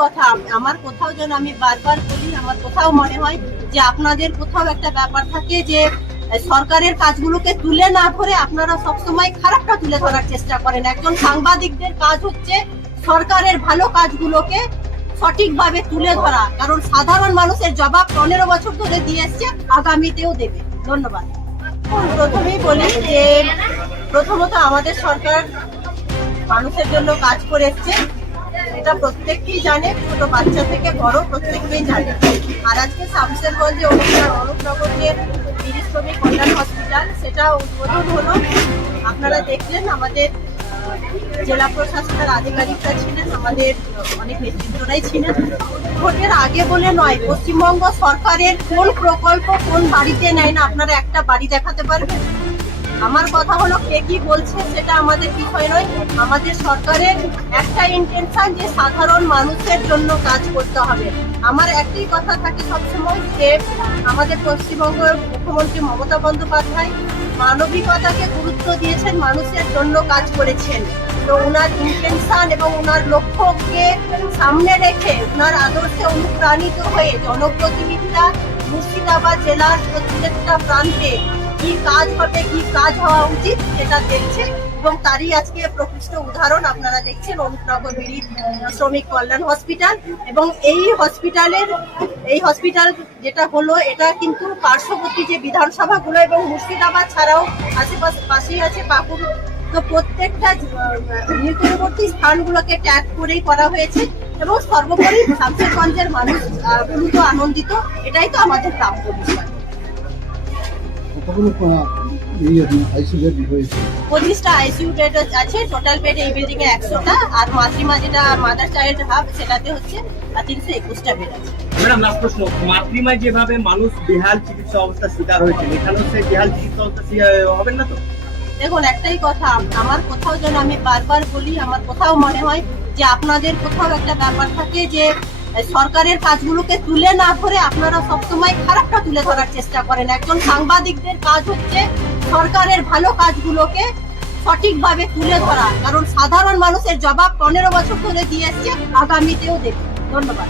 কথা, আমার কোথাও যেন আমি বারবার বলি, আমার কোথাও মনে হয় যে আপনাদের কোথাও একটা ব্যাপার থাকে যে সরকারের কাজগুলোকে তুলে না ধরে আপনারা সবসময় খারাপটা তুলে ধরার চেষ্টা করেন। একজন সাংবাদিকদের কাজ হচ্ছে সরকারের ভালো কাজগুলোকে সঠিকভাবে তুলে ধরা, কারণ সাধারণ মানুষের জবাব 15 বছর ধরে দিয়ে এসছে, আগামীতেও দেবে। ধন্যবাদ। প্রথমেই বলি যে প্রথমত আমাদের সরকার মানুষের জন্য কাজ করে এসছে, এটা প্রত্যেকেই জানে, ছোট বাচ্চা থেকে বড় প্রত্যেকেই জানে। আর আজকে শামশেরগঞ্জে অনুপনগর যে বিড়ি শ্রমিক কল্যাণ হসপিটাল, সেটা উদ্বোধন হলো। আপনারা দেখলেন আমাদের জেলা প্রশাসনের আধিকারিকরা ছিলেন, আমাদের অনেক নেতৃত্বরাই ছিলেন। ভোটের আগে বলে নয়, পশ্চিমবঙ্গ সরকারের কোন প্রকল্প কোন বাড়িতে নেয় না, আপনারা একটা বাড়ি দেখাতে পারবেন? আমার কথা হলো কে কি বলছে সেটা আমাদের বিষয় নয়, আমাদের সরকারের একটা ইন্টেনশন যে সাধারণ মানুষের জন্য কাজ করতে হবে। আমার একটাই কথা থাকে সবসময় যে আমাদের পশ্চিমবঙ্গের মুখ্যমন্ত্রী মমতা বন্দ্যোপাধ্যায় মানবিকতাকে গুরুত্ব দিয়েছেন, মানুষের জন্য কাজ করেছেন। তো ওনার ইন্টেনশন এবং ওনার লক্ষ্যকে সামনে রেখে ওনার আদর্শে অনুপ্রাণিত হয়ে জনপ্রতিনিধিরা মুর্শিদাবাদ জেলার প্রত্যেকটা প্রান্তে কি কাজ হবে, কি কাজ হওয়া উচিত সেটা দেখছে, এবং তারই আজকে প্রকৃষ্ট উদাহরণ আপনারা দেখছেন অনুপনগর বিড়ি শ্রমিক কল্যাণ হসপিটাল। এবং এই হসপিটাল যেটা হলো, এটা কিন্তু পার্শ্ববর্তী যে বিধানসভাগুলো এবং মুর্শিদাবাদ ছাড়াও আশেপাশে পাশেই আছে পাকুড়, তো প্রত্যেকটা নিকটবর্তী স্থানগুলোকে ট্যাগ করেই করা হয়েছে। এবং সর্বোপরি শামশেরগঞ্জের মানুষ দ্রুত আনন্দিত, এটাই তো আমাদের প্রাপ্য বিষয়। 25টা আইসিইউ বেড আছে, টোটাল বেড এই বিল্ডিং এ 100টা, আর মাতৃমা যেটা মাদার চাইল্ড হাব সেটাতে হচ্ছে 321টা বেড আছে। ম্যাডাম লাস্ট প্রশ্ন, মাতৃমায় যেভাবে মানুষ বেহাল চিকিৎসা অবস্থার শিকার হয়েছে, এখানেও সেই বেহাল চিকিৎসা অবস্থা হবেন না তো? দেখুন একটাই কথা, আমার কোথাও যেন আমি বারবার বলি, আমার কোথাও মনে হয় যে আপনাদের কোথাও একটা ব্যাপার থাকে যে সরকারের কাজগুলোকে তুলে না ধরে আপনারা সবসময় খারাপটা তুলে ধরার চেষ্টা করেন। একজন সাংবাদিকদের কাজ হচ্ছে সরকারের ভালো কাজগুলোকে সঠিকভাবে তুলে ধরা, কারণ সাধারণ মানুষের জবাব 15 বছর ধরে দিয়ে এসছে, আগামীতেও দেবে। ধন্যবাদ।